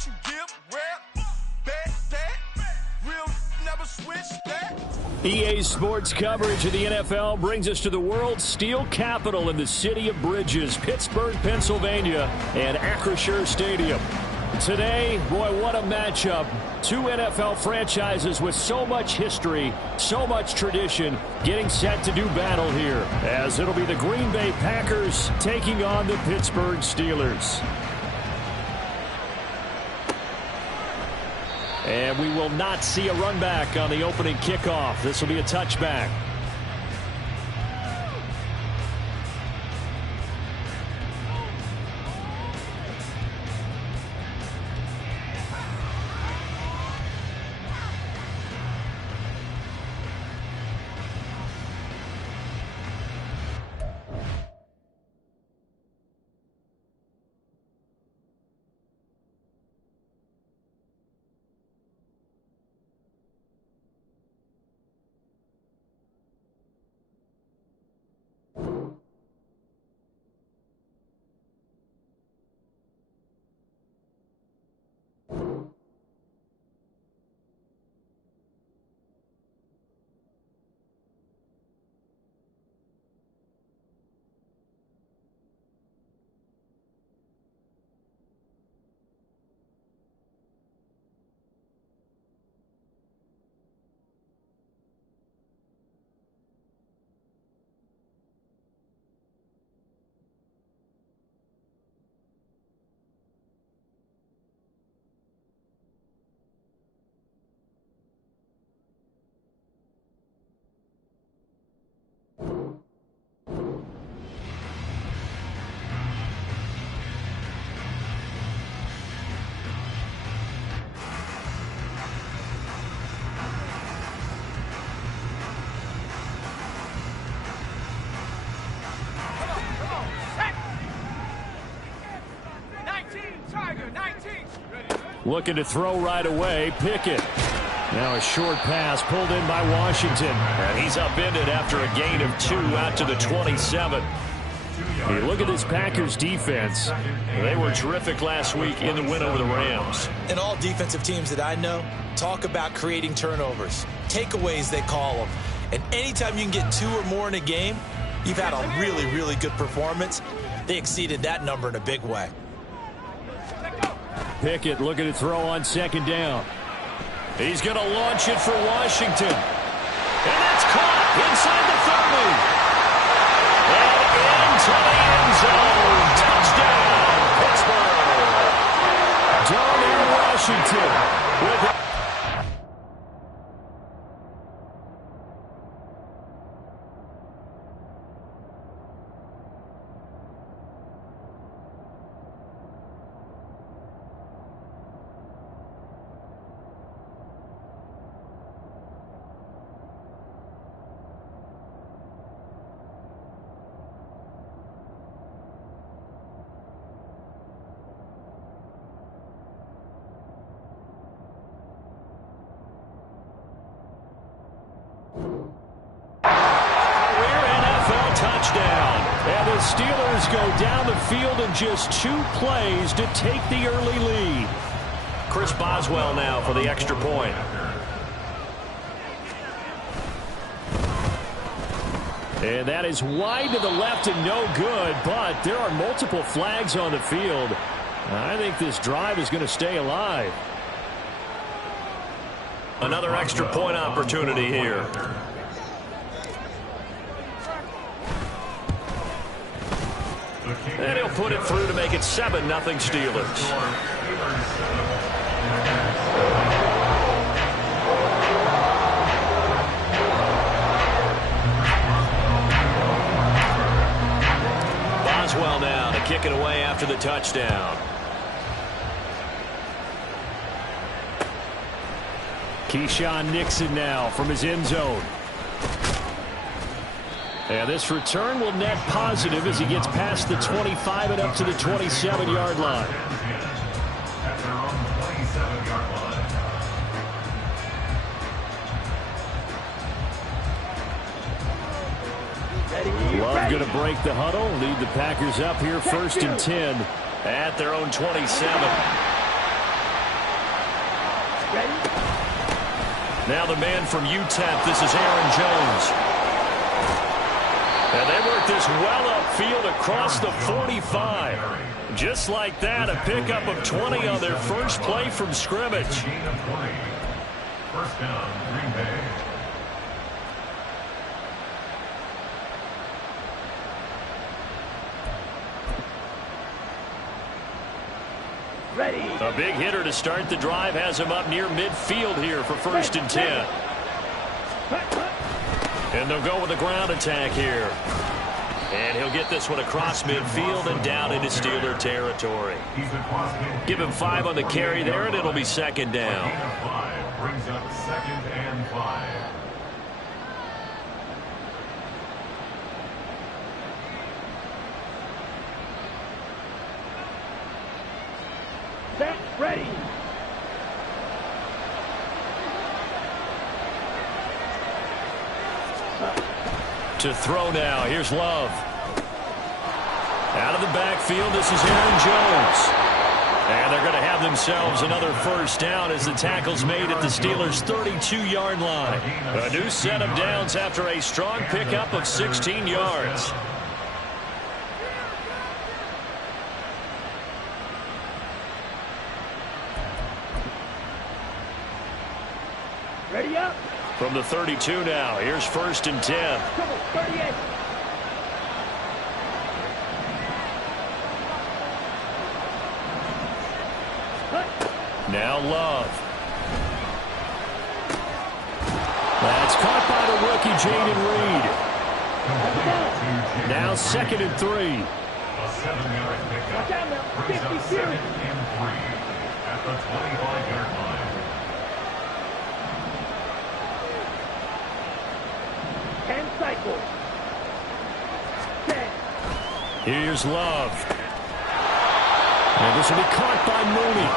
what you give, rep, bet that, real never switch that. EA Sports coverage of the NFL brings us to the world's steel capital in the city of bridges, Pittsburgh, Pennsylvania, and Acrisure Stadium. Today, boy, what a matchup. Two NFL franchises with so much history, so much tradition, getting set to do battle here, as it'll be the Green Bay Packers taking on the Pittsburgh Steelers. And we will not see a run back on the opening kickoff. This will be a touchback. Looking to throw right away. Pickett. Now a short pass pulled in by Washington. And he's upended after a gain of 2 out to the 27. You look at this Packers defense. They were terrific last week in the win over the Rams. And all defensive teams that I know talk about creating turnovers. Takeaways, they call them. And anytime you can get 2 or more in a game, you've had a really, really good performance. They exceeded that number in a big way. Pickett looking to throw on second down. He's going to launch it for Washington. And that's caught inside the 30. And into the end zone. Touchdown, Pittsburgh. Down in Washington with and the Steelers go down the field in just 2 plays to take the early lead. Chris Boswell now for the extra point. And that is wide to the left and no good, but there are multiple flags on the field. I think this drive is going to stay alive. Another extra point opportunity here. And he'll put it through to make it 7-0 Steelers. Boswell now to kick it away after the touchdown. Keyshawn Nixon now from his end zone. And this return will net positive as he gets past the 25 and up to the 27-yard line. Love going to break the huddle, lead the Packers up here 1st and 10 at their own 27. Now the man from UTEP, this is Aaron Jones. And they work this well upfield across the 45. Just like that, a pickup of 20 on their first play from scrimmage. First down, Green Bay. Ready. A big hitter to start the drive has him up near midfield here for 1st and 10. And they'll go with a ground attack here. And he'll get this one across midfield and down into Steeler territory. Give him 5 on the carry there, and it'll be 2nd down. Brings up 2nd and 5. Set, ready. To throw now. Here's Love. Out of the backfield, this is Aaron Jones. And they're going to have themselves another first down as the tackle's made at the Steelers' 32-yard line. A new set of downs after a strong pickup of 16 yards. Ready up. From the 32 now, here's 1st and 10. 38. Now Love. That's caught by the rookie, Jaden Reed. Now 2nd and 3. A 7-yard pickup. Brings up 2nd and 3 at the 25-yard line. Cycle. 10. Here's Love. And this will be caught by Mooney.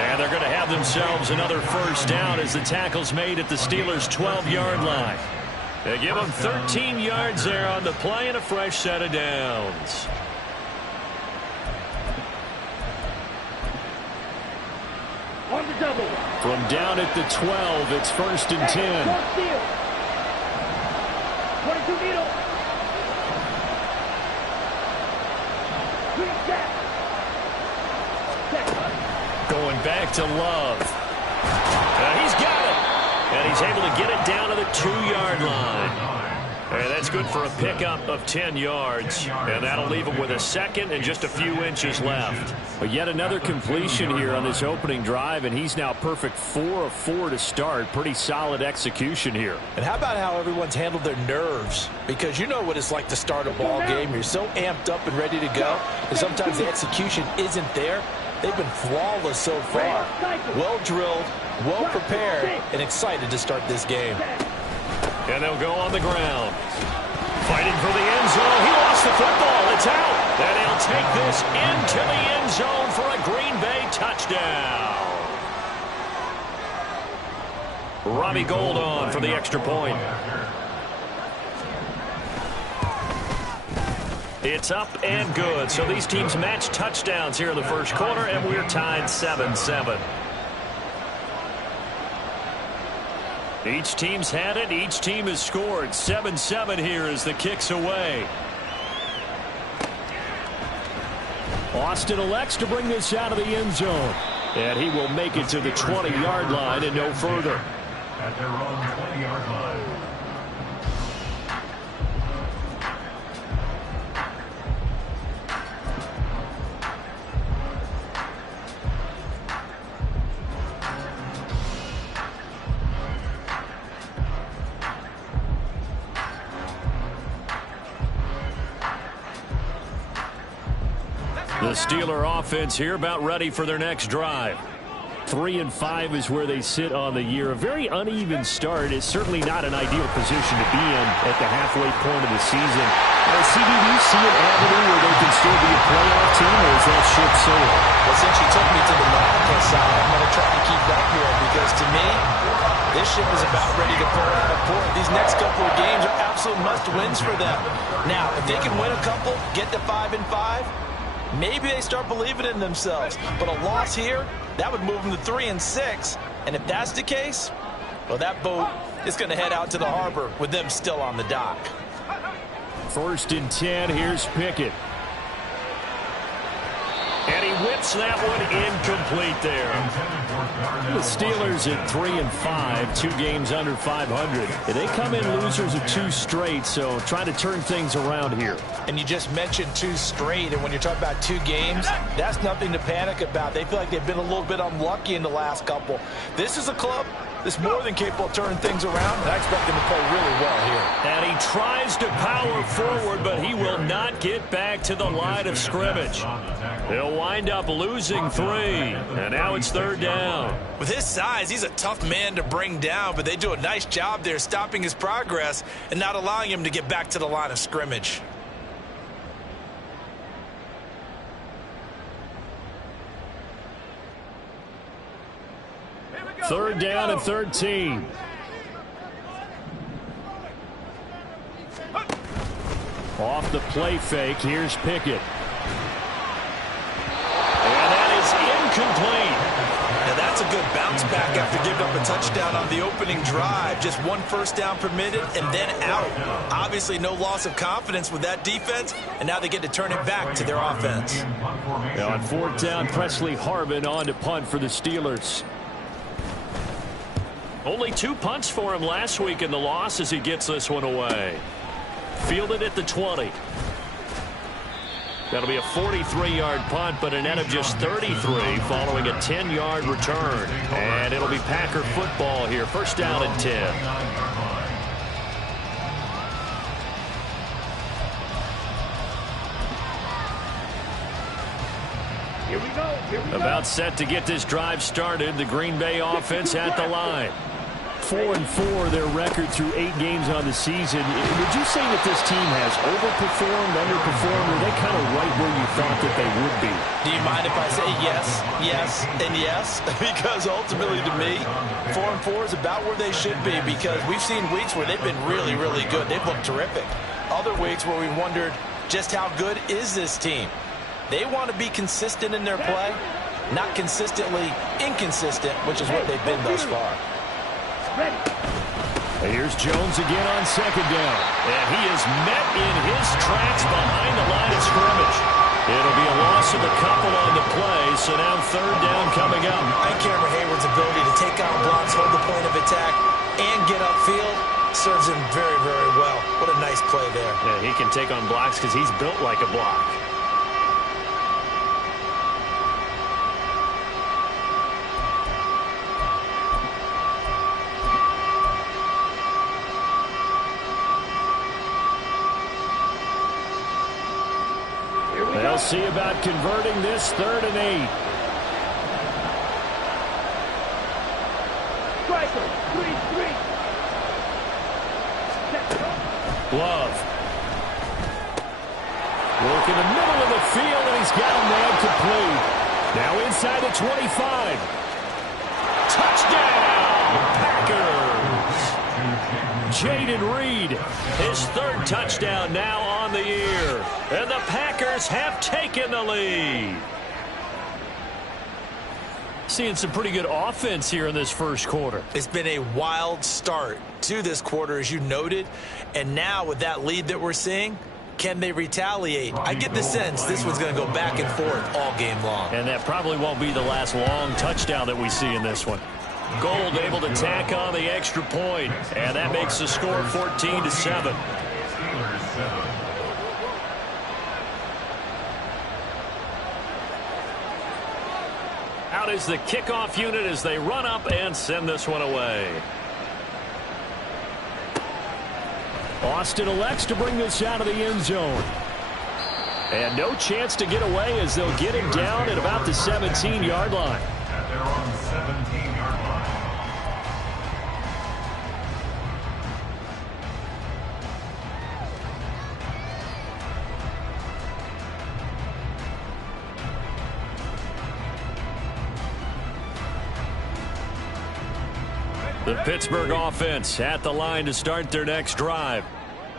And they're going to have themselves another first down as the tackle's made at the Steelers' 12-yard line. They give them 13 yards there on the play and a fresh set of downs. On the double. From down at the 12, it's 1st and 10. 22 needle. Going back to Love. He's got it. And he's able to get it down to the 2-yard line. And that's good for a pickup of 10 yards. And that'll leave him with a 2nd and just a few inches left. But yet another completion here on this opening drive, and he's now perfect 4 of 4 to start. Pretty solid execution here. And how about how everyone's handled their nerves? Because you know what it's like to start a ball game. You're so amped up and ready to go. And sometimes the execution isn't there. They've been flawless so far. Well drilled, well prepared, and excited to start this game. And they'll go on the ground. Fighting for the end zone. He lost the football. It's out. And he'll take this into the end zone for a Green Bay touchdown. Robbie Gould on for the extra point. It's up and good. So these teams match touchdowns here in the first quarter, and we're tied 7-7. Each team's had it. Each team has scored. 7-7 here as the kick's away. Austin elects to bring this out of the end zone. And he will make it to the 20-yard line and no further. At their own 20-yard line. The Steeler offense here about ready for their next drive. 3-5 is where they sit on the year. A very uneven start is certainly not an ideal position to be in at the halfway point of the season. CD, do you see an avenue where they can still be a playoff team, or is that ship sailed? Well, since you took me to the American side, I'm going to try to keep that here because to me, this ship is about ready to pull out a port. These next couple of games are absolute must-wins for them. Now, if they can win a couple, get to 5-5, maybe they start believing in themselves. But a loss here, that would move them to 3-6. And if that's the case, Well, that boat is going to head out to the harbor with them still on the dock. 1st and 10. Here's Pickett. And he whips that one incomplete there. The Steelers at 3-5, 2 games under 500. And they come in losers of 2 straight, so trying to turn things around here. And you just mentioned 2 straight, and when you're talking about 2 games, that's nothing to panic about. They feel like they've been a little bit unlucky in the last couple. This is a club that's more than capable of turning things around, and I expect them to play really well here. And he tries to power forward, but he will not get back to the line of scrimmage. He'll wind up losing 3, and now it's 3rd down. With his size, he's a tough man to bring down, but they do a nice job there stopping his progress and not allowing him to get back to the line of scrimmage. Third down and 13. Off the play fake, here's Pickett. And that is incomplete. Now that's a good bounce back after giving up a touchdown on the opening drive. Just 1 first down permitted and then out. Obviously no loss of confidence with that defense, and now they get to turn it back to their offense. Now on 4th down, Presley Harvin on to punt for the Steelers. Only 2 punts for him last week in the loss as he gets this one away. Fielded at the 20. That'll be a 43-yard punt, but a net of just 33 following a 10-yard return. And it'll be Packer football here. 1st down and 10. Here we go. About set to get this drive started. The Green Bay offense at the line. 4-4 their record through 8 games on the season. Would you say that this team has overperformed, underperformed, or are they kind of right where you thought that they would be? Do you mind if I say yes, yes, and yes? Because ultimately to me, 4-4 is about where they should be, because we've seen weeks where they've been really, really good. They've looked terrific. Other weeks where we wondered just how good is this team. They want to be consistent in their play, not consistently inconsistent, which is what they've been thus far. Here's Jones again on 2nd down. And he is met in his tracks behind the line of scrimmage. It'll be a loss of a couple on the play, so now 3rd down coming up. I think Cameron Hayward's ability to take on blocks, hold the point of attack, and get upfield serves him very, very well. What a nice play there. Yeah, he can take on blocks because he's built like a block. They'll see about converting this 3rd and 8. Love. Work in the middle of the field, and he's got him there complete. Now inside the 25. Touchdown, Packers. Jaden Reed, his 3rd touchdown now on the year. And the Packers have taken the lead. Seeing some pretty good offense here in this 1st quarter. It's been a wild start to this quarter, as you noted. And now with that lead that we're seeing, can they retaliate? I get the sense this one's going to go back and forth all game long. And that probably won't be the last long touchdown that we see in this one. Gold able to tack on the extra point, and that makes the score 14-7. Out is the kickoff unit as they run up and send this one away. Austin elects to bring this out of the end zone. And no chance to get away as they'll get him down at about the 17-yard line. They're on the 17-yard line. The Pittsburgh offense at the line to start their next drive.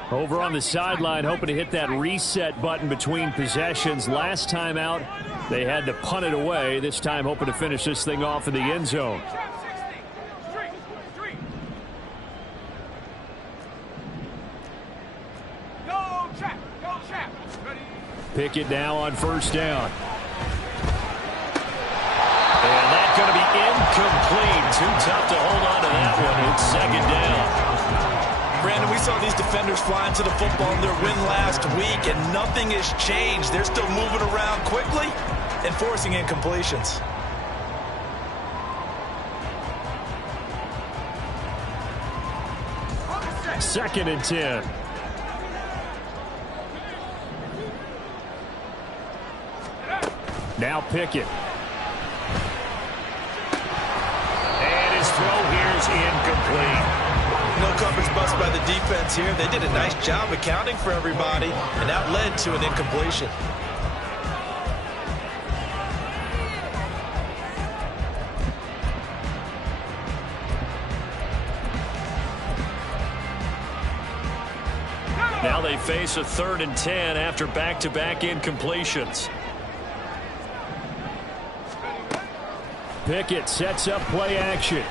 Over on the sideline, hoping to hit that reset button between possessions. Last time out, they had to punt it away. This time, hoping to finish this thing off in the end zone. Pickett now on first down. And that's going to be incomplete. Too tough to hold on to that one. It's second down. Brandon, we saw these defenders flying to the football in their win last week, and nothing has changed. They're still moving around quickly and forcing incompletions. Second and 10. Now Pickett. And his throw here is incomplete. No coverage bust by the defense here. They did a nice job accounting for everybody, and that led to an incompletion. Now they face a 3rd and 10 after back-to-back incompletions. Pickett sets up play action.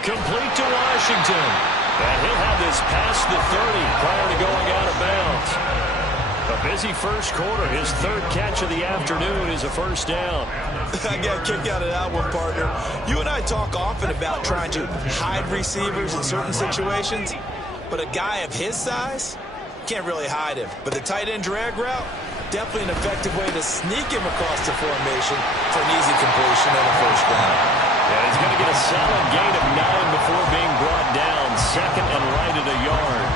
Complete to Washington. And he'll have this past the 30 prior to going out of bounds. A busy first quarter. His 3rd catch of the afternoon is a first down. I got a kick out of that one, partner. You and I talk often about trying to hide receivers in certain situations. But a guy of his size, can't really hide him. But the tight end drag route, definitely an effective way to sneak him across the formation for an easy completion and a first down. Yeah, he's going to get a solid gain of 9 before being brought down. Second and right at a yard.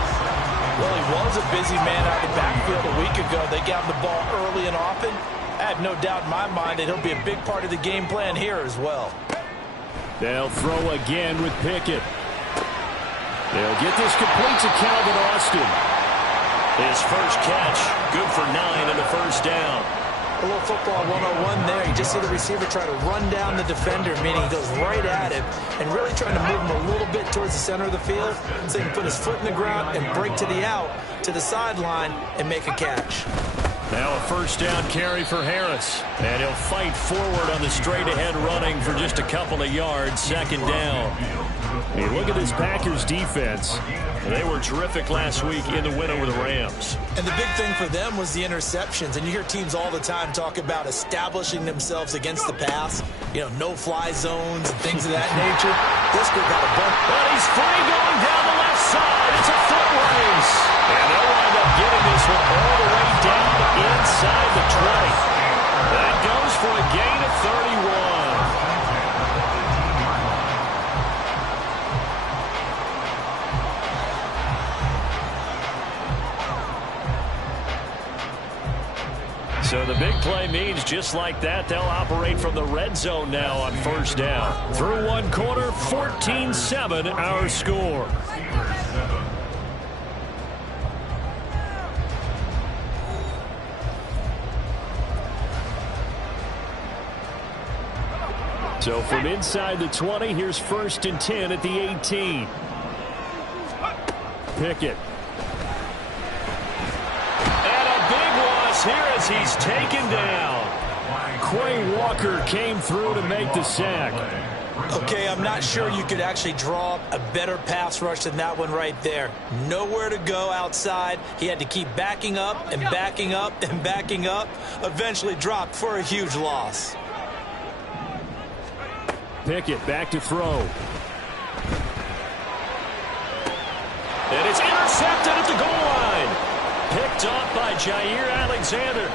Well, he was a busy man out of the backfield a week ago. They got him the ball early and often. I have no doubt in my mind that he'll be a big part of the game plan here as well. They'll throw again with Pickett. They'll get this complete to Calvin Austin. His first catch, good for 9 and a first down. A little football 101 there. You just see the receiver try to run down the defender, meaning he goes right at him and really trying to move him a little bit towards the center of the field so he can put his foot in the ground and break to the out, to the sideline, and make a catch. Now a first down carry for Harris. And he'll fight forward on the straight-ahead running for just a couple of yards. Second down. Hey, look at this Packers defense. They were terrific last week in the win over the Rams. And the big thing for them was the interceptions. And you hear teams all the time talk about establishing themselves against the pass. You know, no-fly zones and things of that nature. This group got a bump. But he's free going down the left side. It's a foot race. And they'll wind up getting this one all the way down inside the 20. That goes for a gain of 31. So the big play means just like that, they'll operate from the red zone now on first down. Through one quarter, 14-7 our score. So from inside the 20, here's 1st and 10 at the 18. Pickett. Here as he's taken down. Quay Walker came through to make the sack. Okay, I'm not sure you could actually draw up a better pass rush than that one right there. Nowhere to go outside. He had to keep backing up and backing up and backing up. Eventually dropped for a huge loss. Pickett back to throw. And it's intercepted at the goal line. Picked off by Jair Alexander.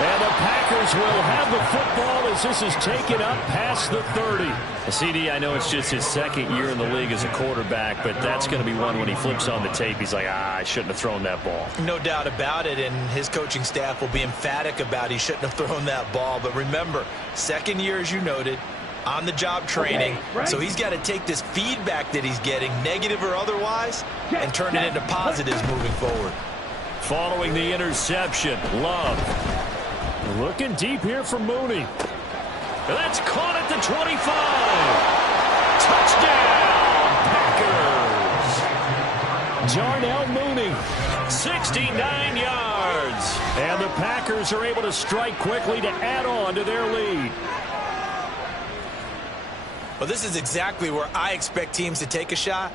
And the Packers will have the football as this is taken up past the 30. CD, I know it's just his 2nd year in the league as a quarterback, but that's going to be one when he flips on the tape. He's like, I shouldn't have thrown that ball. No doubt about it, and his coaching staff will be emphatic about he shouldn't have thrown that ball. But remember, 2nd year, as you noted, on-the-job training. So he's got to take this feedback that he's getting, negative or otherwise, and turn it into positives moving forward. Following the interception, Love. Looking deep here for Mooney. And that's caught at the 25. Touchdown, Packers. Darnell Mooney, 69 yards. And the Packers are able to strike quickly to add on to their lead. Well, this is exactly where I expect teams to take a shot.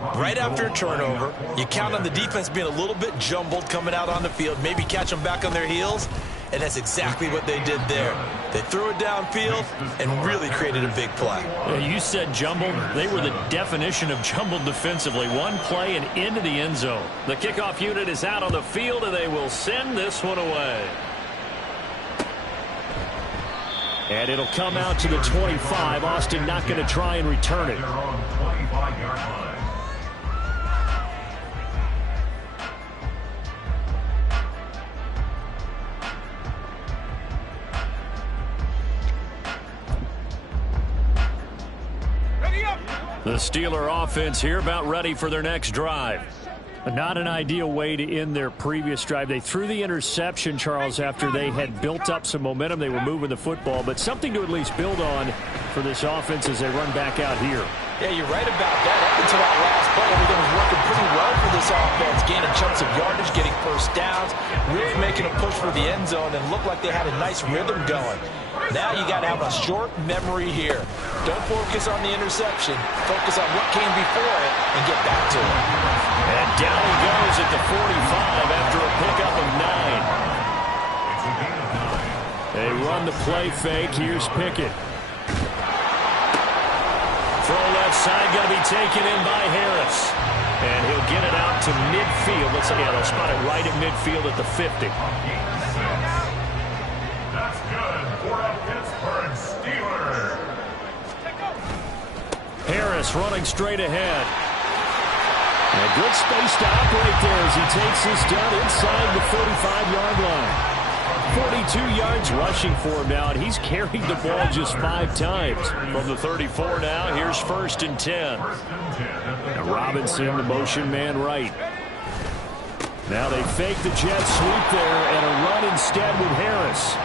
Right after a turnover, you count on the defense being a little bit jumbled coming out on the field, maybe catch them back on their heels, and that's exactly what they did there. They threw it downfield and really created a big play. You said jumbled. They were the definition of jumbled defensively. One play and into the end zone. The kickoff unit is out on the field, and they will send this one away. And it'll come out to the 25. Austin not going to try and return it. The Steeler offense here about ready for their next drive. Not an ideal way to end their previous drive. They threw the interception, Charles, after they had built up some momentum. They were moving the football, but something to at least build on for this offense as they run back out here. Yeah, you're right about that. Up until that last play, everything was working pretty well for this offense, gaining chunks of yardage, getting first downs, really making a push for the end zone, and looked like they had a nice rhythm going. Now you got to have a short memory here. Don't focus on the interception. Focus on what came before it and get back to it. And down he goes at the 45 after a pickup of 9. They run the play fake. Here's Pickett. Throw left side, going to be taken in by Harris. And he'll get it out to midfield. Let's see, they'll spot it right at midfield at the 50. That's good for a Pittsburgh Steeler. Harris running straight ahead. And a good space to operate there as he takes this down inside the 45-yard line. 42 yards rushing for him now, and he's carried the ball just 5 times. From the 34 now, here's 1st and 10. And Robinson, the motion man right. Now they fake the jet sweep there and a run instead with Harris.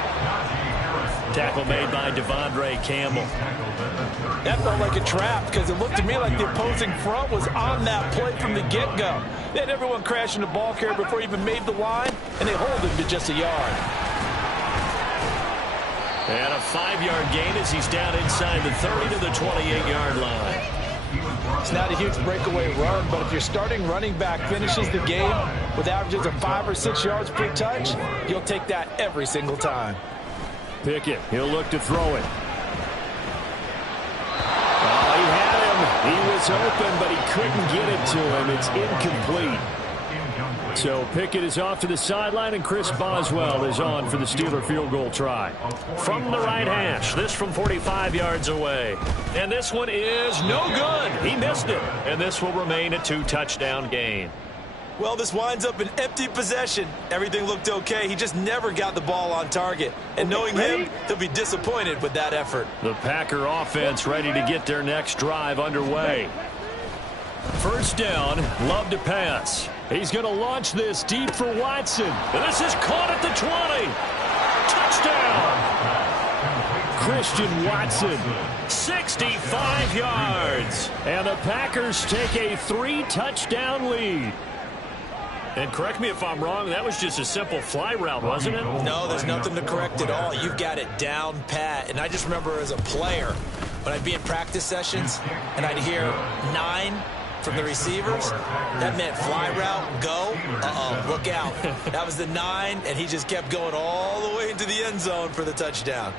Tackle made by Devondre Campbell. That felt like a trap because it looked to me like the opposing front was on that play from the get-go. They had everyone crashing the ball carrier before he even made the line, and they hold him to just a yard. And a 5-yard gain as he's down inside the 30 to the 28-yard line. It's not a huge breakaway run, but if your starting running back finishes the game with averages of 5 or 6 yards per touch, you'll take that every single time. Pickett, he'll look to throw it. Oh, he had him. He was open, but he couldn't get it to him. It's incomplete. So Pickett is off to the sideline, and Chris Boswell is on for the Steeler field goal try. From the right hash, this from 45 yards away. And this one is no good. He missed it. And this will remain a 2-touchdown game. Well, this winds up an empty possession. Everything looked okay. He just never got the ball on target. And knowing him, he'll be disappointed with that effort. The Packer offense ready to get their next drive underway. 1st down, Love to pass. He's going to launch this deep for Watson. And this is caught at the 20. Touchdown! Christian Watson, 65 yards. And the Packers take a 3-touchdown lead. And correct me if I'm wrong, that was just a simple fly route, wasn't it? No, there's nothing to correct at all. You've got it down pat. And I just remember as a player, when I'd be in practice sessions and I'd hear 9 from the receivers, that meant fly route, go, look out. That was the 9, and he just kept going all the way into the end zone for the touchdown.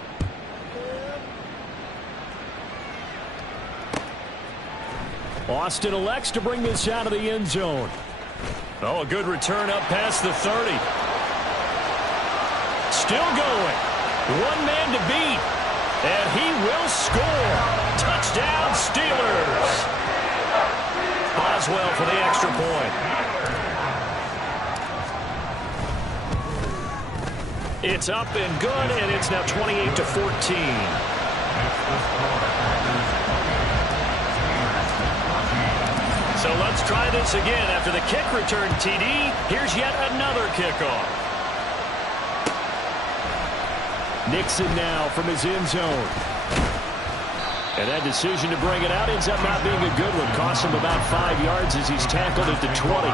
Austin elects to bring this out of the end zone. Oh, a good return up past the 30. Still going. One man to beat. And he will score. Touchdown, Steelers. Boswell for the extra point. It's up and good, and it's now 28-14. So let's try this again. After the kick return TD, here's yet another kickoff. Nixon now from his end zone. And that decision to bring it out ends up not being a good one. Costs him about 5 yards as he's tackled at the 20.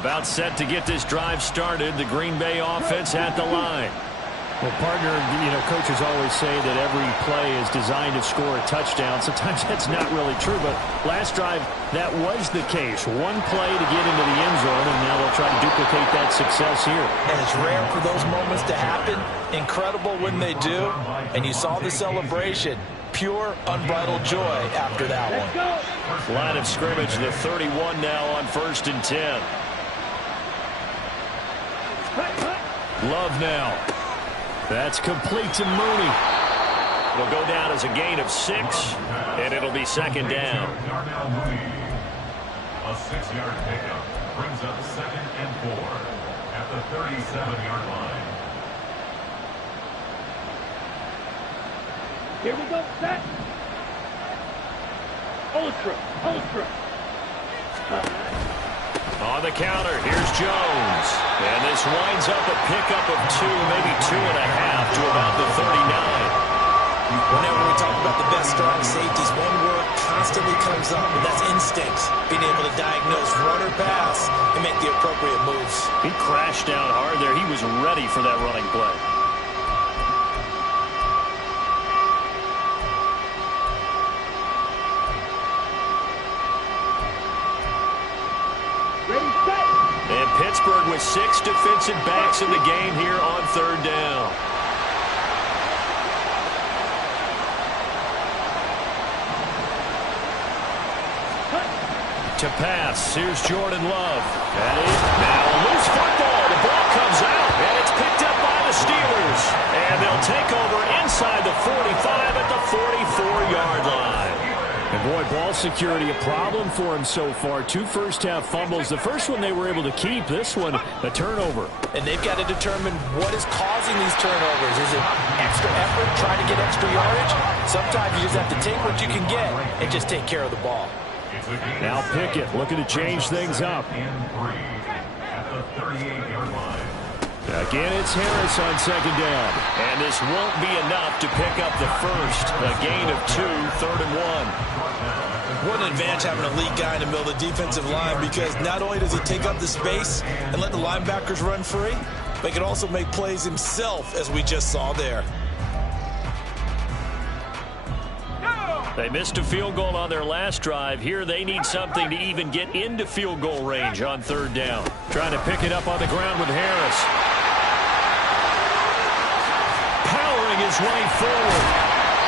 About set to get this drive started. The Green Bay offense at the line. Well, partner, coaches always say that every play is designed to score a touchdown. Sometimes that's not really true, but last drive, that was the case. One play to get into the end zone, and now they'll try to duplicate that success here. And it's rare for those moments to happen. Incredible when they do. And you saw the celebration. Pure, unbridled joy after that one. Line of scrimmage, the 31 now on 1st and 10. Love now. That's complete to Mooney. It'll go down as a gain of 6, and it'll be 2nd down. A 6-yard pickup brings up 2nd and 4 at the 37-yard line. Here we go, set. Ultra. On the counter, here's Jones. And this winds up a pickup of 2, maybe 2.5 to about the 39. Whenever we talk about the best strong safeties, one word constantly comes up, and that's instincts. Being able to diagnose run or pass and make the appropriate moves. He crashed down hard there. He was ready for that running play. And Pittsburgh with 6 defensive backs in the game here on 3rd down. To pass, here's Jordan Love. That is now a loose football. The ball comes out, and it's picked up by the Steelers. And they'll take over inside the 45 at the 44-yard line. And boy, ball security a problem for him so far. 2 first-half fumbles. The first one they were able to keep. This one, a turnover. And they've got to determine what is causing these turnovers. Is it extra effort, trying to get extra yardage? Sometimes you just have to take what you can get and just take care of the ball. Now Pickett looking to change things up. At the 38-yard line. Again, it's Harris on 2nd down. And this won't be enough to pick up the first. A gain of 2, 3rd and 1. What an advantage having a lead guy in the middle of the defensive line, because not only does he take up the space and let the linebackers run free, but he can also make plays himself, as we just saw there. They missed a field goal on their last drive. Here they need something to even get into field goal range on 3rd down. Trying to pick it up on the ground with Harris. Powering his way forward.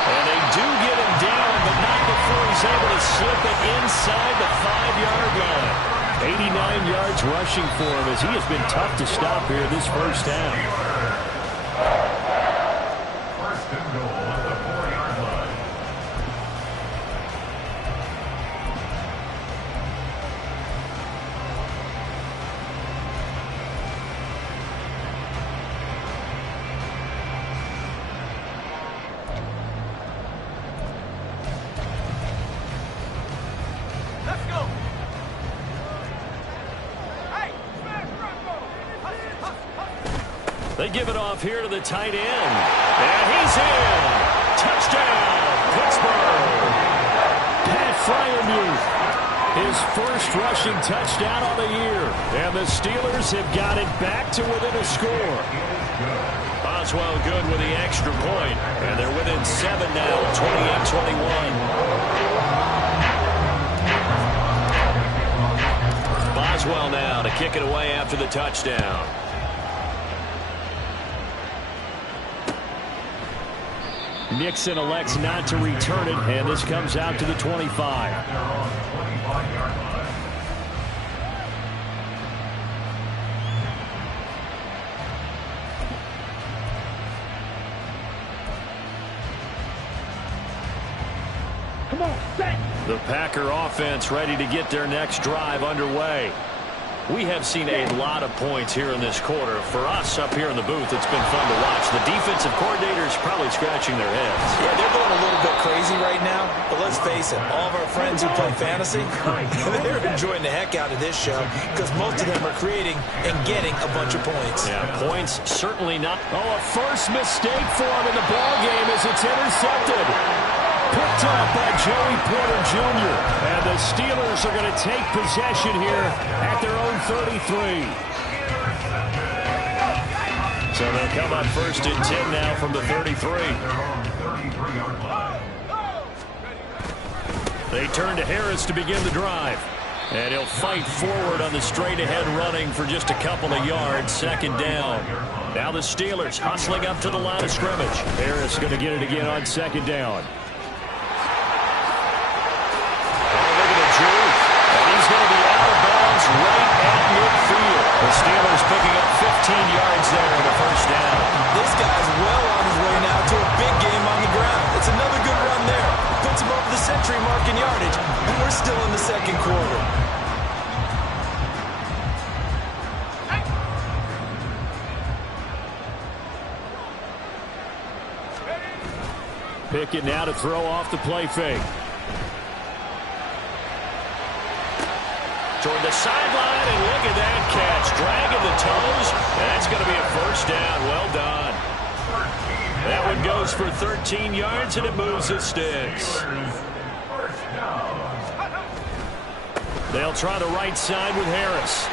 And they do get him down, but not before he's able to slip it inside the 5-yard line. 89 yards rushing for him, as he has been tough to stop here this first half. First and goal at the 4-yard line. They give it off here to the tight end. And he's in. Touchdown, Pittsburgh. Pat Fryermuth, his first rushing touchdown of the year. And the Steelers have got it back to within a score. Boswell good with the extra point. And they're within 7 now, 28-21. Boswell now to kick it away after the touchdown. Nixon elects not to return it, and this comes out to the 25. Come on, set. The Packer offense ready to get their next drive underway. We have seen a lot of points here in this quarter. For us up here in the booth, it's been fun to watch. The defensive coordinators probably scratching their heads. Yeah, they're going a little bit crazy right now, but let's face it, all of our friends who play fantasy, they're enjoying the heck out of this show, because most of them are creating and getting a bunch of points. Yeah, points certainly not. Oh, a first mistake for him in the ball game as it's intercepted. picked up by Joey Porter Jr. And the Steelers are going to take possession here at their own 33. So they'll come up 1st and 10 now from the 33. They turn to Harris to begin the drive. And he'll fight forward on the straight-ahead running for just a couple of yards. 2nd down. Now the Steelers hustling up to the line of scrimmage. Harris going to get it again on 2nd down. And look at the juke. And he's going to be out of bounds right at midfield. The Steelers picking up 15 yards there in the 1st down. This guy's well on his way now to a big game on the ground. It's another good run there. Puts him over the century mark in yardage. And we're still in the 2nd quarter. Pickett now to throw off the play fake. Toward the sideline, and look at that catch. Dragging the toes. That's going to be a 1st down. Well done. That one goes for 13 yards, and it moves the sticks. They'll try the right side with Harris.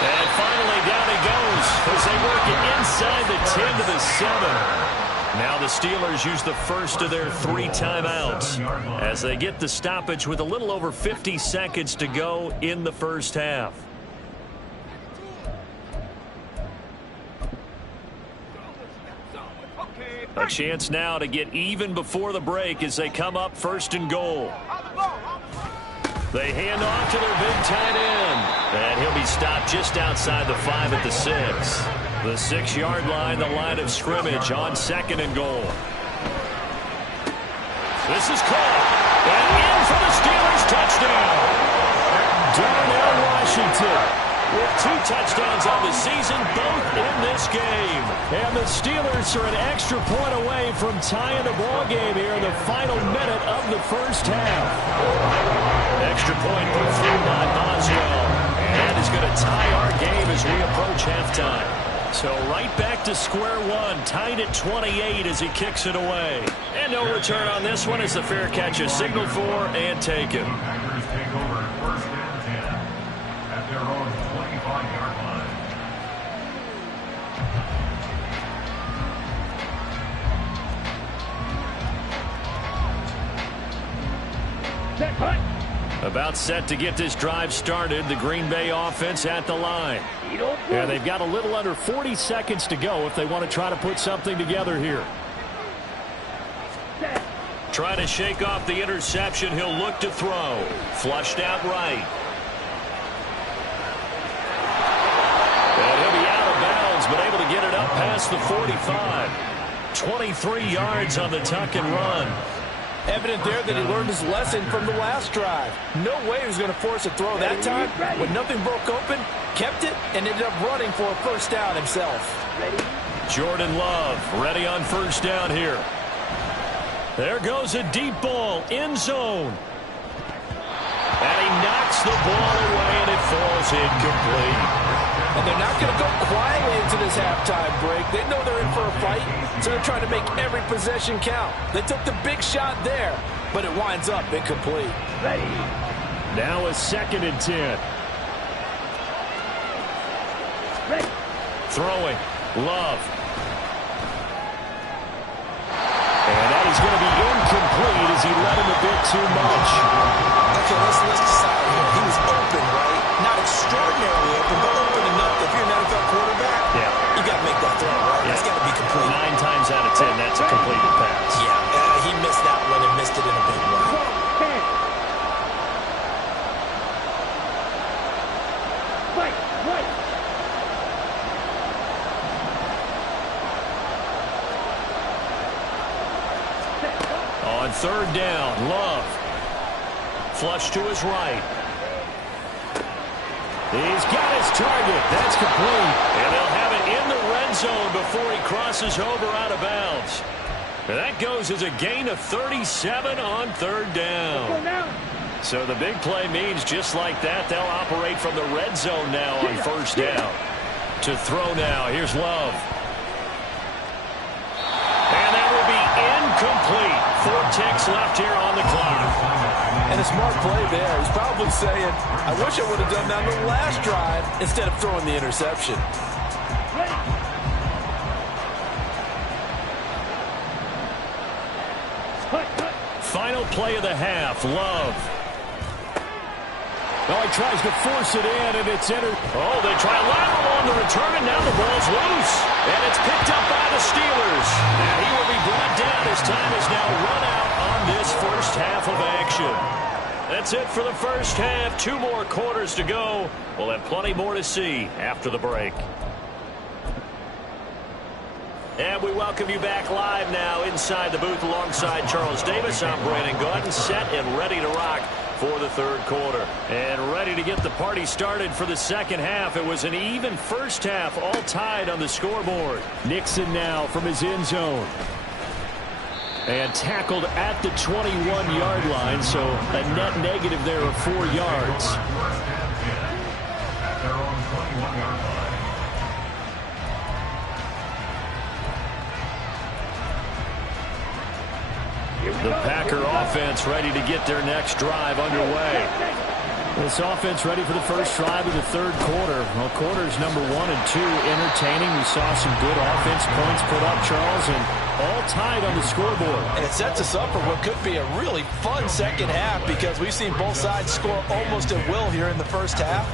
And finally, down he goes as they work it inside the 10 to the 7. Now the Steelers use the first of their 3 timeouts as they get the stoppage with a little over 50 seconds to go in the 1st half. A chance now to get even before the break as they come up 1st and goal. They hand off to their big tight end. And he'll be stopped just outside the 5 at the 6. The 6-yard line, the line of scrimmage on 2nd and goal. This is caught. And in for the Steelers touchdown. Darnell Washington with 2 touchdowns on the season, both in this game. And the Steelers are an extra point away from tying the ball game here in the final minute of the 1st half. Extra point put through by Boswell. And that is going to tie our game as we approach halftime. So right back to square one, tied at 28 as he kicks it away. And no return on this one as the fair catch is signaled for and taken. Packers take over 1st and 10 at their own 25-yard line. Set, cut. About set to get this drive started. The Green Bay offense at the line. And they've got a little under 40 seconds to go if they want to try to put something together here. Trying to shake off the interception. He'll look to throw. Flushed out right. And he'll be out of bounds, but able to get it up past the 45. 23 yards on the tuck and run. Evident there that he learned his lesson from the last drive. No way he was going to force a throw that time. When nothing broke open, kept it, and ended up running for a 1st down himself. Jordan Love ready on 1st down here. There goes a deep ball, end zone. And he knocks the ball away, and it falls incomplete. And they're not going to go quietly into this halftime break. They know they're in for a fight, so they're trying to make every possession count. They took the big shot there, but it winds up incomplete. Now a 2nd and 10. Throwing. Love. And that is going to be incomplete as he let him a bit too much. Okay, let's decide here. He was open, right? Not extraordinarily open, but open enough that if you're an NFL quarterback, you got to make that throw, right? That's got to be complete. 9 times out of 10, that's a completed pass. Yeah, he missed that one and missed it in a big way. On 3rd down, Love. Flush to his right. He's got his target. That's complete. And they'll have it in the red zone before he crosses over out of bounds. And that goes as a gain of 37 on 3rd down. So the big play means just like that, they'll operate from the red zone now on 1st down. To throw now, here's Love. And a smart play there. He's probably saying, I wish I would have done that on the last drive instead of throwing the interception. Final play of the half, Love. Oh, he tries to force it in, and it's entered. Oh, they try lateral on the return, and now the ball's loose. And it's picked up by the Steelers. And he will be brought down. His time is now run out on this first half of action. That's it for the first half. 2 more quarters to go. We'll have plenty more to see after the break. And we welcome you back live now inside the booth alongside Charles Davis. I'm Brandon Gaudin, set and ready to rock for the third quarter. And ready to get the party started for the second half. It was an even first half, all tied on the scoreboard. Nixon now from his end zone. And tackled at the 21-yard line, so a net negative there of 4 yards. At their own 21-yard line. The Packer offense ready to get their next drive underway. This offense ready for the first drive of the third quarter. Well, quarters number 1 and 2 entertaining. We saw some good offense points put up, Charles, and all tied on the scoreboard. And it sets us up for what could be a really fun second half because we've seen both sides score almost at will here in the first half.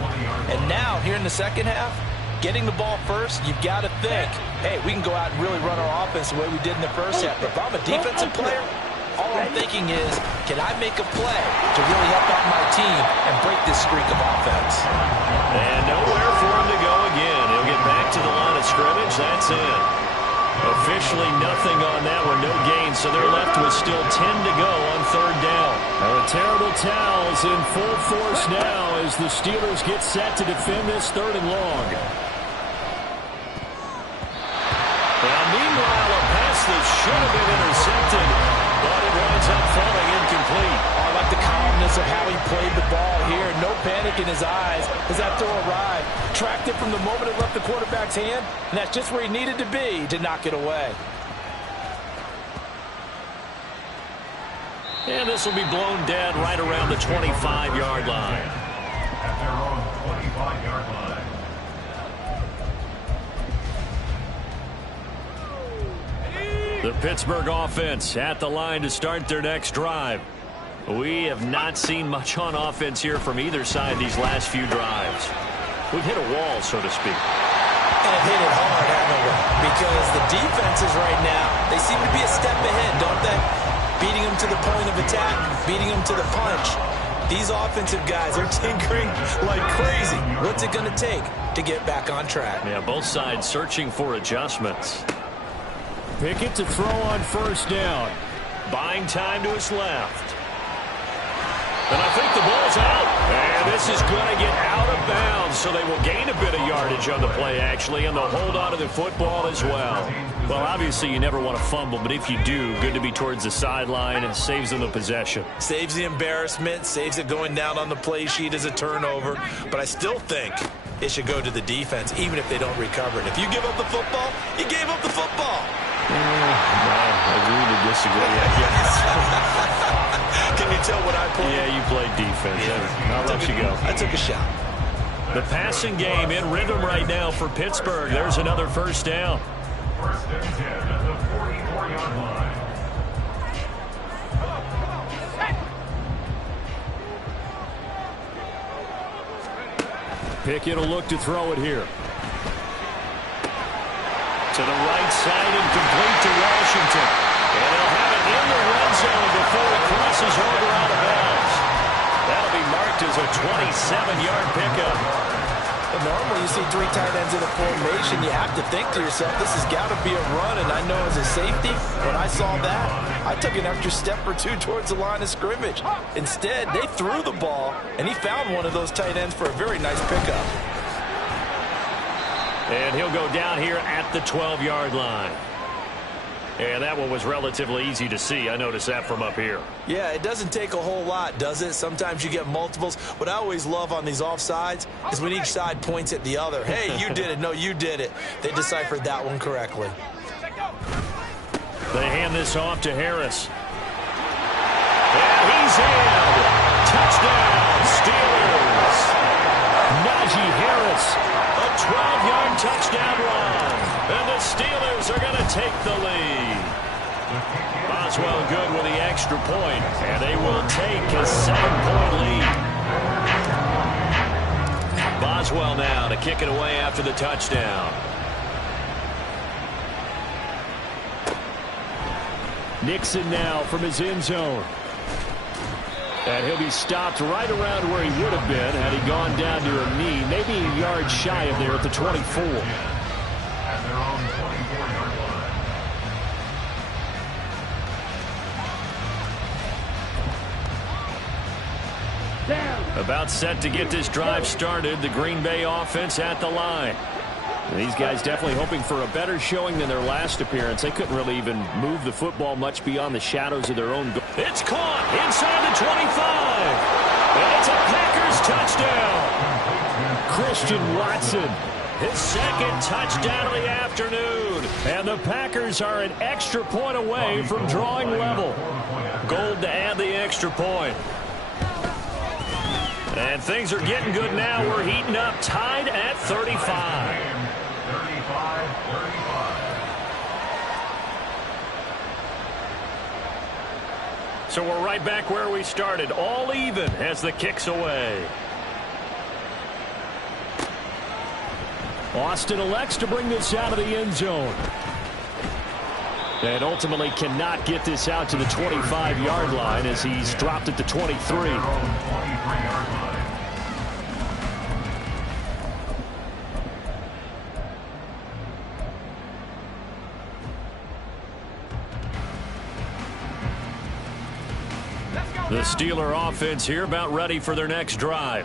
And now, here in the second half, getting the ball first, you've got to think, hey, we can go out and really run our offense the way we did in the first half. But if I'm a defensive player, all I'm thinking is, can I make a play to really help out my team and break this streak of offense? And nowhere for him to go again. He'll get back to the line of scrimmage. That's it. Officially nothing on that one, no gain, so they're left with still 10 to go on third down. The terrible towels in full force now as the Steelers get set to defend this third and long. Now, meanwhile, a pass that should have been intercepted, but it winds up falling incomplete. I like the calmness of how he played the ball here. No panic in his eyes as that throw arrived. Tracked it from the moment it left the quarterback's hand, and that's just where he needed to be to knock it away. And this will be blown dead right around the 25-yard line. At their own 25-yard line. The Pittsburgh offense at the line to start their next drive. We have not seen much on offense here from either side these last few drives. We've hit a wall, so to speak. And hit it hard, haven't we? Because the defenses right now, they seem to be a step ahead, don't they? Beating them to the point of attack, beating them to the punch. These offensive guys are tinkering like crazy. What's it going to take to get back on track? Yeah, both sides searching for adjustments. Pickett to throw on first down. Buying time to his left. And I think the ball's out. And this is going to get out of bounds, so they will gain a bit of yardage on the play, actually, and they'll hold on to the football as well. Well, obviously, you never want to fumble, but if you do, good to be towards the sideline and saves them the possession. Saves the embarrassment, saves it going down on the play sheet as a turnover. But I still think it should go to the defense, even if they don't recover it. If you give up the football, you gave up the football. Agree to disagree, I guess. Can you tell what I played? Yeah, you played defense. Yeah. I'll let you go. I took a shot. The passing game in rhythm right now for Pittsburgh. There's another first down. First and 10 at the 44-yard line. Pickett will look to throw it here. To the right side and complete to Washington. And he'll have it in the red zone before it crosses over out of bounds. That'll be marked as a 27-yard pickup. But normally you see 3 tight ends in a formation. You have to think to yourself, this has got to be a run. And I know as a safety, when I saw that, I took an extra step or 2 towards the line of scrimmage. Instead, they threw the ball, and he found one of those tight ends for a very nice pickup. And he'll go down here at the 12-yard line. And that one was relatively easy to see. I noticed that from up here. Yeah, it doesn't take a whole lot, does it? Sometimes you get multiples. What I always love on these offsides is when each side points at the other. Hey, you did it. No, you did it. They deciphered that one correctly. They hand this off to Harris. And he's in. touchdown, Steelers. Najee Harris, a 12-yard touchdown run. And the Steelers are going to take the lead. Boswell good with the extra point, and they will take a 7-point lead. Boswell now to kick it away after the touchdown. Nixon now from his end zone. And he'll be stopped right around where he would have been had he gone down to a knee, maybe a yard shy of there at the 24. At their own 24-yard line. Down. About set to get this drive started, the Green Bay offense at the line. And these guys definitely hoping for a better showing than their last appearance. They couldn't really even move the football much beyond the shadows of their own goal. It's caught inside the 25. And it's a Packers touchdown. Christian Watson, his second touchdown of the afternoon. And the Packers are an extra point away from drawing level. Gold to add the extra point. And things are getting good now. We're heating up, tied at 35. 35-35. So we're right back where we started, all even as the kick's away. Austin elects to bring this out of the end zone. And ultimately cannot get this out to the 25-yard line as he's dropped at the 23. The Steeler offense here about ready for their next drive.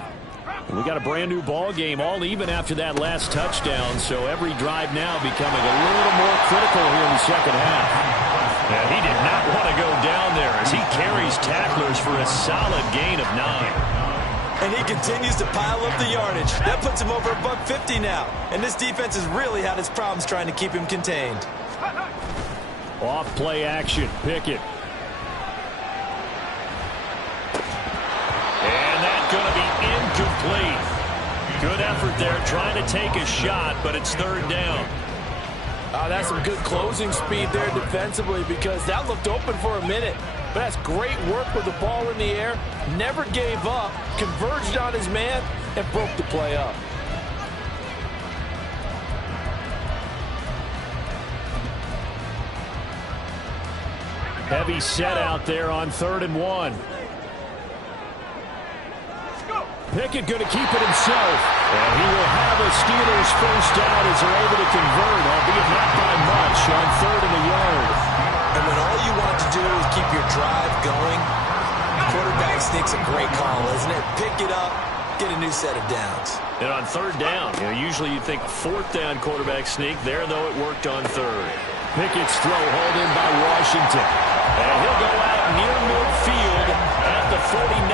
We got a brand new ball game, all even after that last touchdown, so every drive now becoming a little more critical here in the second half. And he did not want to go down there as he carries tacklers for a solid gain of 9. And he continues to pile up the yardage. That puts him over $150 now. And this defense has really had its problems trying to keep him contained. Off play action, Pickett. Going to be incomplete. Good effort there trying to take a shot, but it's third down. That's some good closing speed there defensively because that looked open for a minute. But that's great work with the ball in the air. Never gave up, converged on his man, and broke the play up. Heavy set out there on 3rd and 1. Pickett going to keep it himself. And he will have a Steelers first down as they're able to convert, albeit not by much, on 3rd and a yard. And when all you want to do is keep your drive going, quarterback sneak's a great call, isn't it? Pick it up, get a new set of downs. And on 3rd down, usually you think 4th down quarterback sneak. There, though, it worked on 3rd. Pickett's throw hauled in by Washington. And he'll go out near midfield at the 49.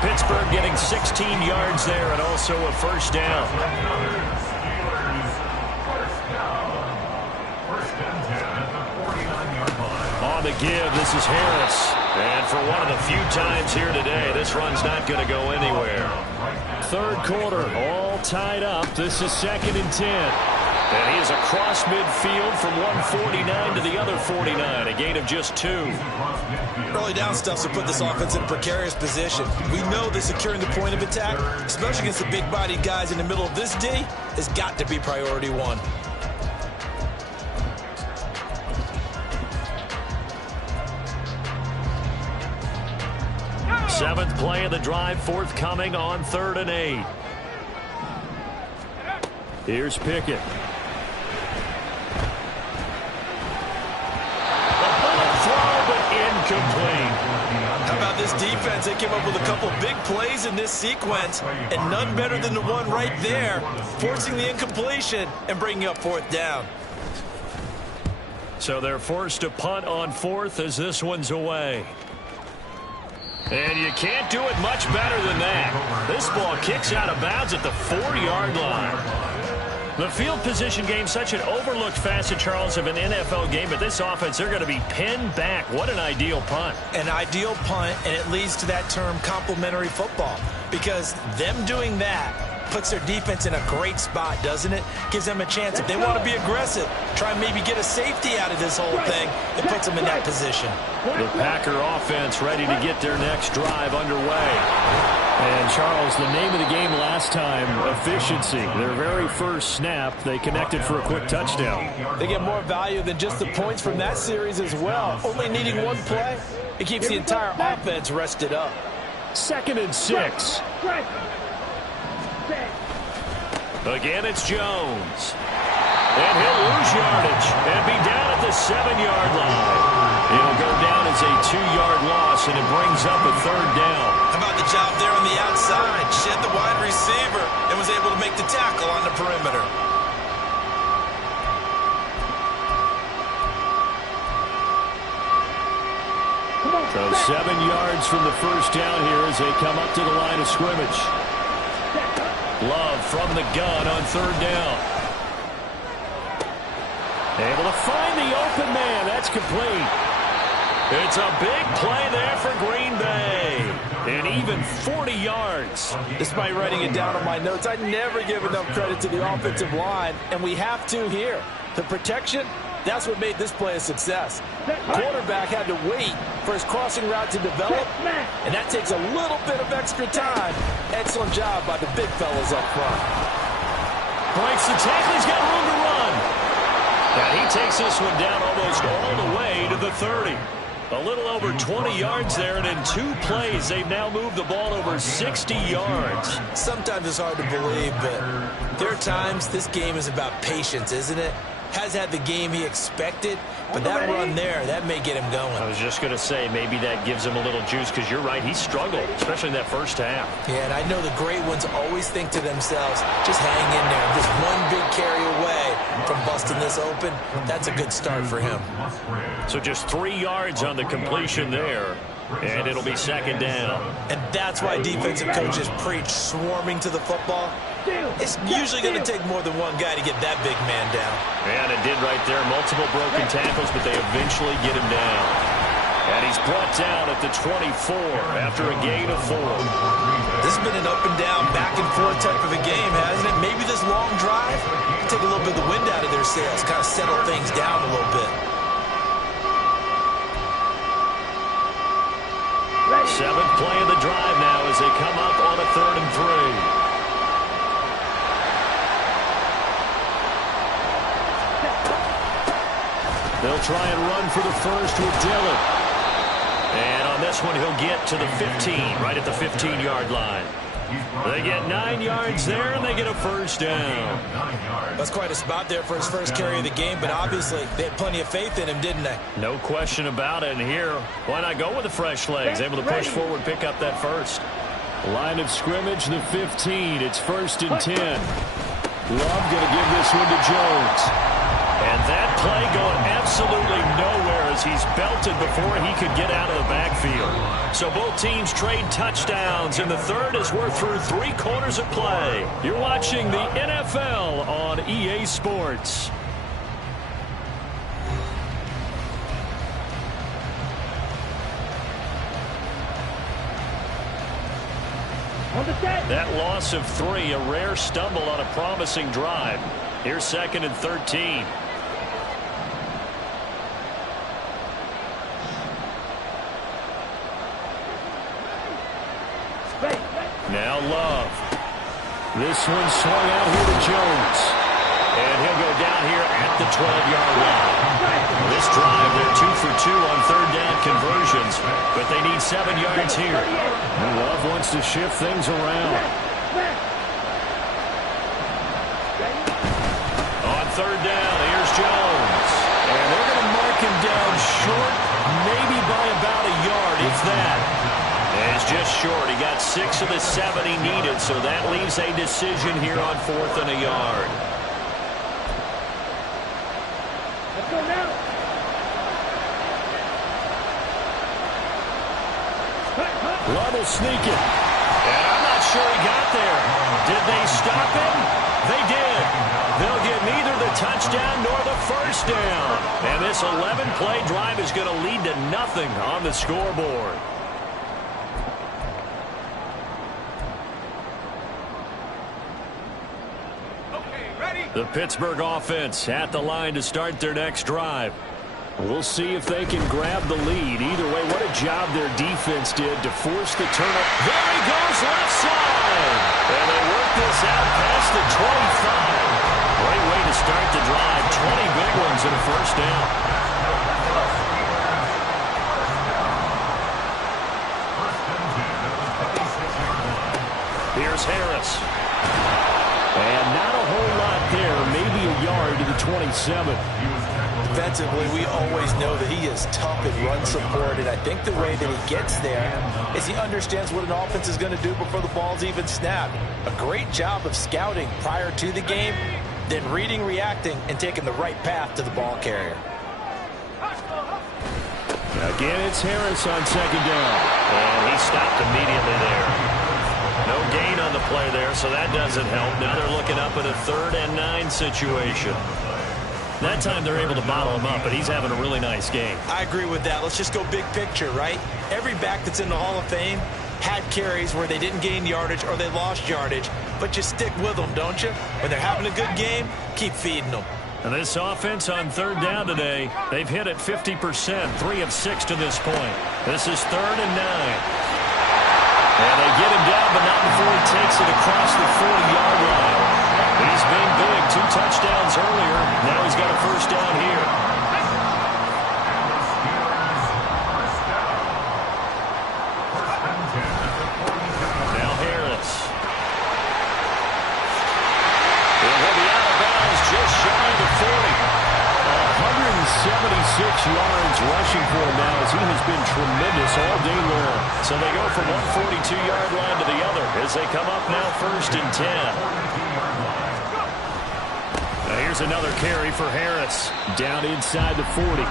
Pittsburgh getting 16 yards there and also a first down. On the give, this is Harris. And for one of the few times here today, this run's not going to go anywhere. 3rd quarter, all tied up. This is 2nd and 10. And he is across midfield from 149 to the other 49, a gain of just 2. Early down stuffs will put this offense in a precarious position. We know that securing the point of attack, especially against the big-bodied guys in the middle of this D, has got to be priority 1. Seventh play of the drive forthcoming on 3rd and 8. Here's Pickett. Incomplete. How about this defense? They came up with a couple big plays in this sequence, and none better than the one right there, forcing the incompletion and bringing up 4th down. So they're forced to punt on 4th as this one's away. And you can't do it much better than that. This ball kicks out of bounds at the 4-yard line. The field position game, such an overlooked facet, Charles, of an NFL game. But this offense, they're going to be pinned back. What an ideal punt. An ideal punt, and it leads to that term complementary football. Because them doing that puts their defense in a great spot, doesn't it? Gives them a chance. If they want to be aggressive, try and maybe get a safety out of this whole thing, it puts them in that position. The Packer offense ready to get their next drive underway. And, Charles, the name of the game last time, efficiency. Their very first snap, they connected for a quick touchdown. They get more value than just the points from that series as well. Only needing one play, it keeps the entire offense rested up. 2nd and 6. Again, it's Jones. And he'll lose yardage and be down at the 7-yard line. It'll go down as a 2-yard loss, and it brings up a 3rd down. How about the job there on the outside? Shed the wide receiver and was able to make the tackle on the perimeter. So 7 yards from the first down here as they come up to the line of scrimmage. Love from the gun on 3rd down. Able to find the open man. That's complete. It's a big play there for Green Bay. And even 40 yards. Despite writing it down on my notes, I never give enough credit to the offensive line, and we have to here. The protection, that's what made this play a success. Quarterback had to wait for his crossing route to develop, and that takes a little bit of extra time. Excellent job by the big fellas up front. Breaks the tackle. He's got room to run. And he takes this one down almost all the way to the 30. A little over 20 yards there, and in 2 plays, they've now moved the ball over 60 yards. Sometimes it's hard to believe, but there are times this game is about patience, isn't it? Has had the game he expected, but that run there, that may get him going. I was just going to say, maybe that gives him a little juice, because you're right, he struggled, especially in that first half. Yeah, and I know the great ones always think to themselves, just hang in there. Just one big carry away from busting this open. That's a good start for him. So just 3 yards on the completion there, and it'll be 2nd down. And that's why defensive coaches preach swarming to the football. It's usually going to take more than one guy to get that big man down. And it did right there. Multiple broken tackles, but they eventually get him down. And he's brought down at the 24 after a gain of 4. This has been an up and down, back and forth type of a game, hasn't it? Maybe this long drive will take a little bit of the wind out of their sails, kind of settle things down a little bit. 7th play of the drive now as they come up on a 3rd and 3. They'll try and run for the first with Dillon. And on this one, he'll get to the 15, right at the 15-yard line. They get 9 yards there, and they get a 1st down. That's quite a spot there for his first carry of the game, but obviously they had plenty of faith in him, didn't they? No question about it. And here, why not go with the fresh legs? Able to push forward, pick up that first. Line of scrimmage, the 15. It's 1st and 10. Love going to give this one to Jones. And that play going absolutely nowhere as he's belted before he could get out of the backfield. So both teams trade touchdowns, and the 3rd as we're through 3 quarters of play. You're watching the NFL on EA Sports. That loss of 3, a rare stumble on a promising drive. Here's 2nd and 13. Now Love. This one swung out here to Jones. And he'll go down here at the 12-yard line. This drive, they're 2 for 2 on 3rd down conversions, but they need 7 yards here. And Love wants to shift things around. On 3rd down, here's Jones. And they're going to mark him down short, maybe by about a yard, if that. It's just short. He got 6 of the 7 he needed, so that leaves a decision here on 4th and a yard. Let's go now. Love will sneak it. And I'm not sure he got there. Did they stop him? They did. They'll neither the touchdown nor the first down. And this 11-play drive is going to lead to nothing on the scoreboard. The Pittsburgh offense at the line to start their next drive. We'll see if they can grab the lead. Either way, what a job their defense did to force the turnover. There he goes, left side. And they work this out past the 25. Great way to start the drive. 20 big ones and a first down. Here's Harris. And not a whole lot there. Maybe a yard to the 27. Defensively, we always know that he is tough in run support, and I think the way that he gets there is he understands what an offense is going to do before the ball's even snapped. A great job of scouting prior to the game, then reading, reacting, and taking the right path to the ball carrier. Again, it's Harris on second down. And he stopped immediately there. No gain on the play there, so that doesn't help. Now they're looking up at a 3rd and 9 situation. That time they're able to bottle him up, but he's having a really nice game. I agree with that. Let's just go big picture, right? Every back that's in the Hall of Fame had carries where they didn't gain yardage or they lost yardage, but you stick with them, don't you? When they're having a good game, keep feeding them. And this offense on 3rd down today, they've hit it 50%, 3 of 6 to this point. This is 3rd and 9. And they get him down, but not before he takes it across the 40-yard line. He's been big. 2 touchdowns earlier. Now he's got a first down here. Now Harris. And he'll be out of bounds just shy of the 40. 176 yards rushing for him now as he has been tremendous all day long. So they go from one 42-yard line to the other as they come up now 1st and 10. Now here's another carry for Harris down inside the 40.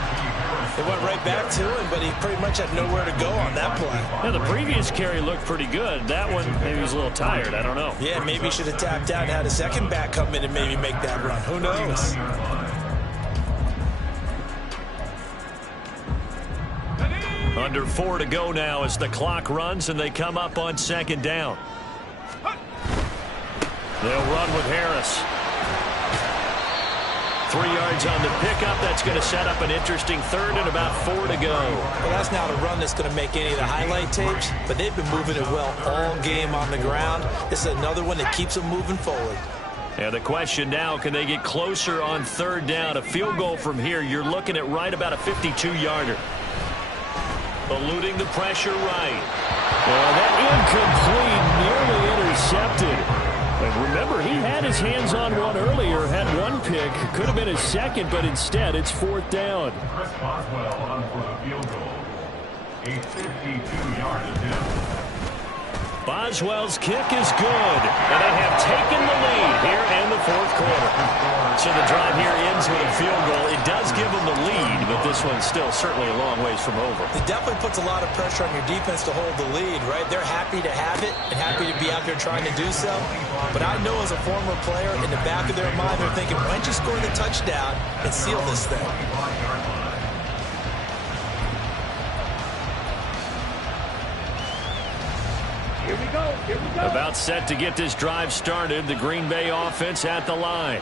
They went right back to him, but he pretty much had nowhere to go on that play. Now the previous carry looked pretty good. That one, maybe he was a little tired. I don't know. Yeah, maybe he should have tapped out and had a second back come in and maybe make that run. Who knows? Under 4 to go now as the clock runs and they come up on 2nd down. They'll run with Harris. 3 yards on the pickup. That's going to set up an interesting 3rd and about 4 to go. Well, that's not a run that's going to make any of the highlight tapes, but they've been moving it well all game on the ground. This is another one that keeps them moving forward. And the question now, can they get closer on 3rd down? A field goal from here, you're looking at right about a 52-yarder. Eluding the pressure right. Well, that incomplete, nearly intercepted. And remember, he had his hands on one earlier, had one pick. Could have been his second, but instead it's 4th down. Chris Boswell on for the field goal. A 52-yard attempt. Boswell's kick is good, and they have taken the lead here in the 4th quarter. So the drive here ends with a field goal. It does give them the lead, but this one's still certainly a long ways from over. It definitely puts a lot of pressure on your defense to hold the lead, right? They're happy to have it and happy to be out there trying to do so. But I know as a former player, in the back of their mind, they're thinking, why don't you score the touchdown and seal this thing? Here we go. About set to get this drive started. The Green Bay offense at the line.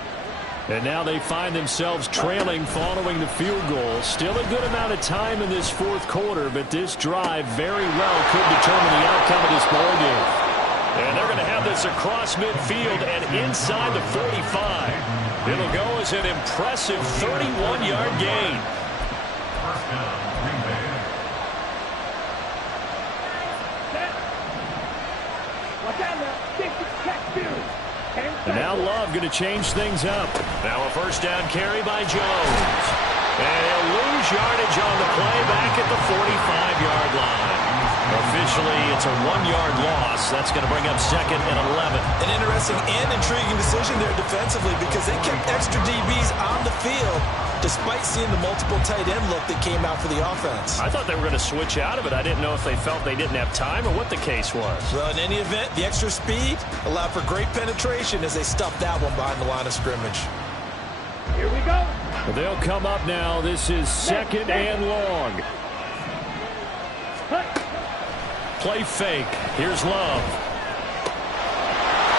And now they find themselves trailing following the field goal. Still a good amount of time in this 4th quarter, but this drive very well could determine the outcome of this ball game. And they're going to have this across midfield and inside the 45. It'll go as an impressive 31-yard gain. First down, Green Bay. Watch out now. 50, check, 2. And now Love going to change things up. Now a first down carry by Jones. And he'll lose yardage on the play back at the 45-yard line. Officially, it's a 1-yard loss. That's going to bring up 2nd and 11. An interesting and intriguing decision there defensively because they kept extra DBs on the field despite seeing the multiple tight end look that came out for the offense. I thought they were going to switch out of it. I didn't know if they felt they didn't have time or what the case was. Well, in any event, the extra speed allowed for great penetration as they stuffed that one behind the line of scrimmage. They'll come up now. This is 2nd and long. Play fake. Here's Love.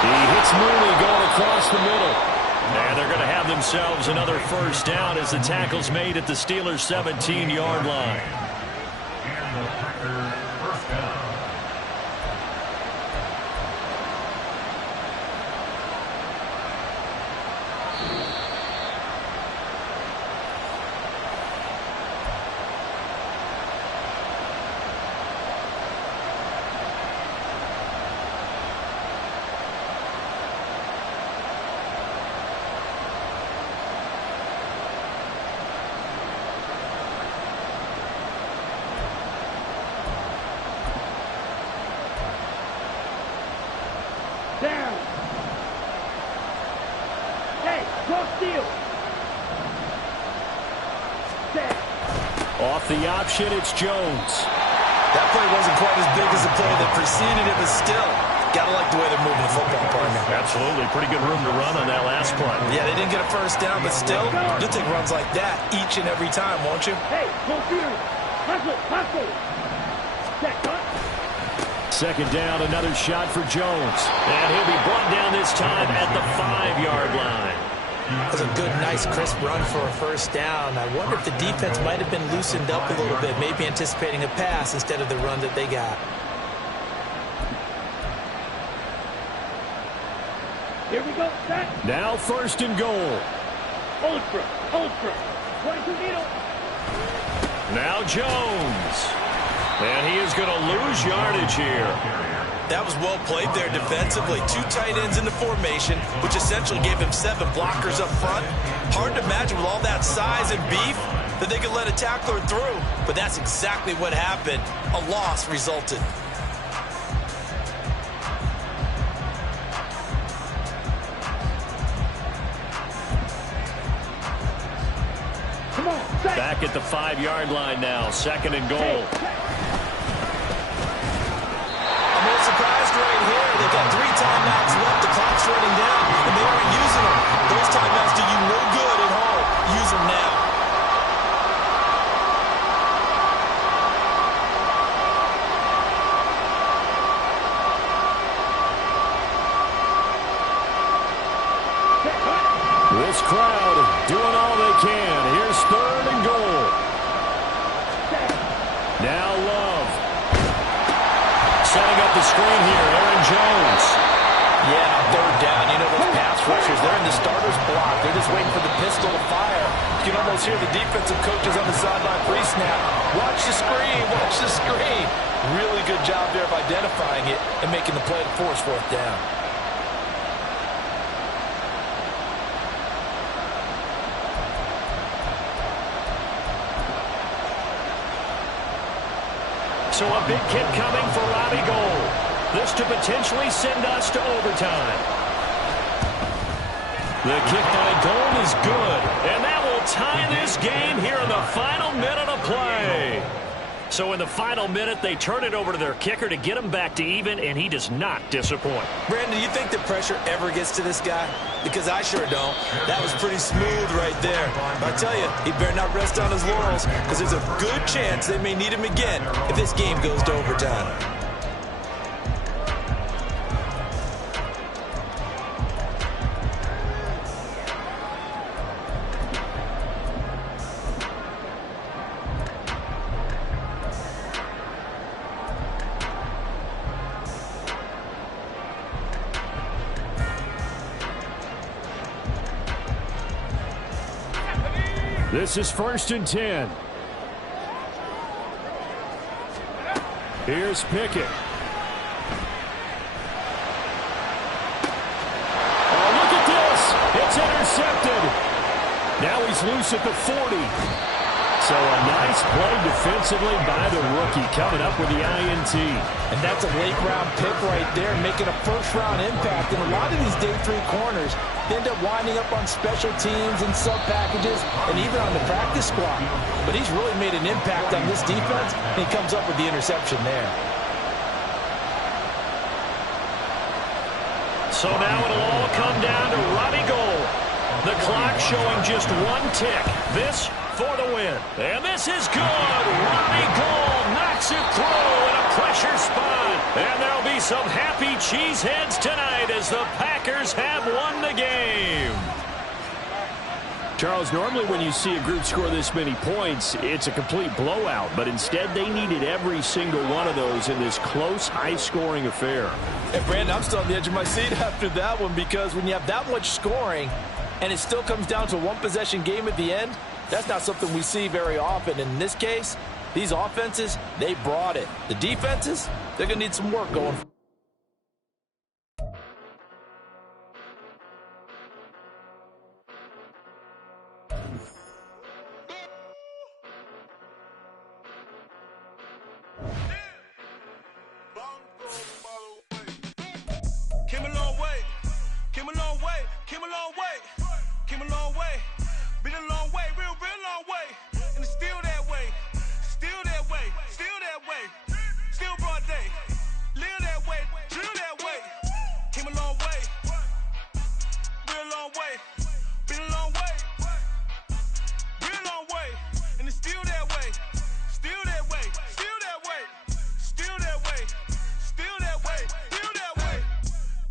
He hits Mooney going across the middle. And they're going to have themselves another first down as the tackle's made at the Steelers' 17-yard line. And the Packers first down. Down. Hey, cross field. Set. Off the option, it's Jones. That play wasn't quite as big as the play that preceded it, but still, gotta like the way they're moving the football, partner. Absolutely. Pretty good room to run on that last play. Yeah, they didn't get a first down, but still, you'll take runs like that each and every time, won't you? Hey, go field. Hustle, hustle. Set, cut. 2nd down, another shot for Jones. And he'll be brought down this time at the 5-yard line. That's a good, nice, crisp run for a first down. I wonder if the defense might have been loosened up a little bit, maybe anticipating a pass instead of the run that they got. Here we go, set. Now 1st and goal. Ultra, ultra. 22 needle. Now Jones. And he is going to lose yardage here. That was well played there defensively. 2 tight ends in the formation, which essentially gave him 7 blockers up front. Hard to imagine with all that size and beef that they could let a tackler through. But that's exactly what happened. A loss resulted. Come on, set. Back at the 5-yard line now. 2nd and goal. I'm a little surprised right here. They've got 3 timeouts left. The clock's running down, and they aren't using them. Those timeouts do you no good at home. Use them now. This crowd doing all they can. Here's 3rd and goal. Now Love. Setting up the screen here, Aaron Jones. Yeah, 3rd down. You know those pass rushers, they're in the starter's block. They're just waiting for the pistol to fire. You can almost hear the defensive coaches on the sideline pre-snap. Watch the screen, watch the screen. Really good job there of identifying it and making the play to force 4th down. So a big kick coming for Robbie Gould. This to potentially send us to overtime. The kick by Gould is good, and that will tie this game here in the final minute of play. So in the final minute, they turn it over to their kicker to get him back to even, and he does not disappoint. Brandon, do you think the pressure ever gets to this guy? Because I sure don't. That was pretty smooth right there. But I tell you, he better not rest on his laurels, because there's a good chance they may need him again if this game goes to overtime. This is 1st and 10. Here's Pickett. Oh, look at this. It's intercepted. Now he's loose at the 40. So a nice play defensively by the rookie, coming up with the INT. And that's a late-round pick right there, making a first-round impact. And a lot of these day 3 corners, they end up winding up on special teams and sub-packages and even on the practice squad. But he's really made an impact on this defense, and he comes up with the interception there. So now it'll all come down to Robbie Gould. The clock showing just one tick. This for the win. And this is good. Ronnie Gold knocks it through in a pressure spot. And there'll be some happy cheeseheads tonight as the Packers have won the game. Charles, normally when you see a group score this many points, it's a complete blowout. But instead, they needed every single one of those in this close, high-scoring affair. Hey, Brandon, I'm still on the edge of my seat after that one because when you have that much scoring and it still comes down to a one-possession game at the end, that's not something we see very often. In this case, these offenses, they brought it. The defenses, they're going to need some work going. Came a long way, came a long way, came a long way, came a long way, been a long way, real long way, and it's still that way, still that way, still that way, still broad day, live that way, drill that way, came a long way, real long way, been a long way, real long way, and it's still that way, still that way, still that way, still that way, still that way, still that way.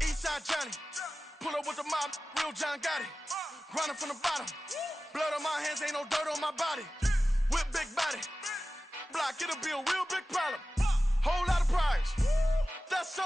Eastside Johnny, pull up with the mob, real John Gotti. Grinding from the bottom, blood on my hands, ain't no dirt on my body. With big body, block, it'll be a real big problem. Whole lot of priors, that's something.